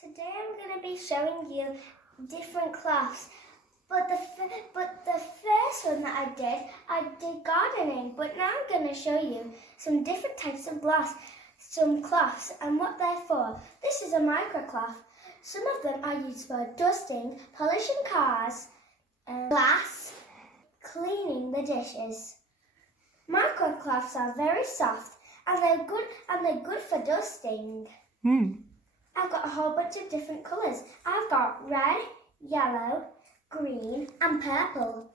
Today I'm going to be showing you different cloths. But the first one that I did gardening. But now I'm going to show you some different types of cloths, and what they're for. This is a microcloth. Some of them are used for dusting, polishing cars, glass, cleaning the dishes. Microcloths are very soft and they're good for dusting. I've got a whole bunch of different colours. I've got red, yellow, green and purple.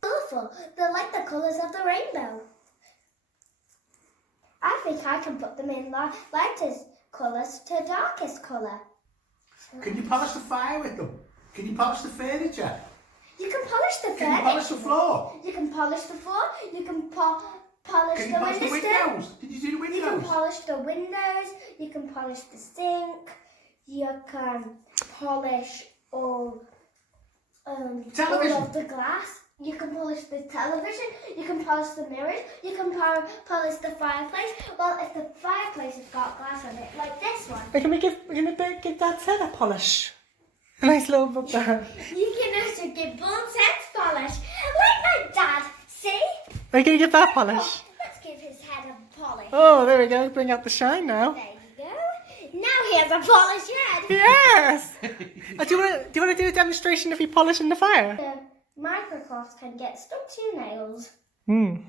Colourful. They're like the colours of the rainbow. I think I can put them in lightest colours to darkest colour. Can you polish the fire with them? Can you polish the furniture? You can polish the furniture. Can you polish the floor? You can polish the floor. You can polish Can you polish the windows? Did you do the windows? You can polish the windows. You can polish the sink. You can polish all of the glass. You can polish the television. You can polish the mirrors. You can polish the fireplace. Well, if the fireplace has got glass on it, like this one. Can we give Dad's head a polish? A nice little book there. You can also give Bull's head polish, like my dad. See? Are you going to give that polish? Oh, let's give his head a polish. Oh, there we go. Bring out the shine now. There you go. Now he has a polished head. Yes. Do you want to do a demonstration of you polishing the fire? The microcloths can get stuck to your nails And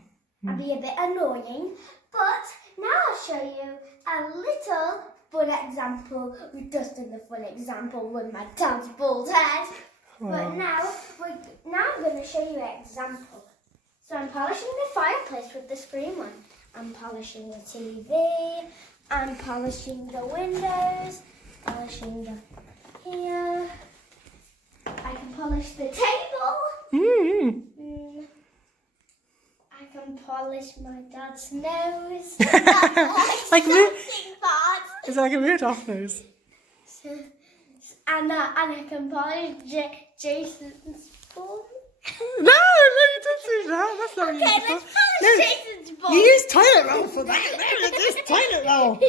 be a bit annoying, but now I'll show you a little fun example with dusting the fun example with my dad's bald head. But now I'm going to show you an example. So I'm polishing the fireplace with this green one. I'm polishing the TV. I'm polishing the windows. Polishing the here. I can polish the table. I can polish my dad's nose. Like part. it's like a Rudolph nose. And I can polish Jason's bum. No, you didn't do that. That's not what you Okay, used let's for. polish Jason's bum. You use toilet roll for that. Use toilet roll.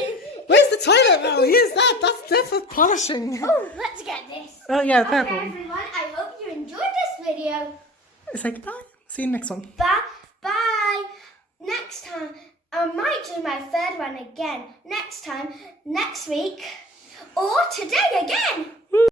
Where's the toilet roll? Use that. That's for polishing. Oh, let's get this. Oh yeah, Okay, purple. everyone, I hope you enjoyed this video. Say goodbye. See you next one. Bye. Bye. Next time, I might do my third one again. Next week, or today again.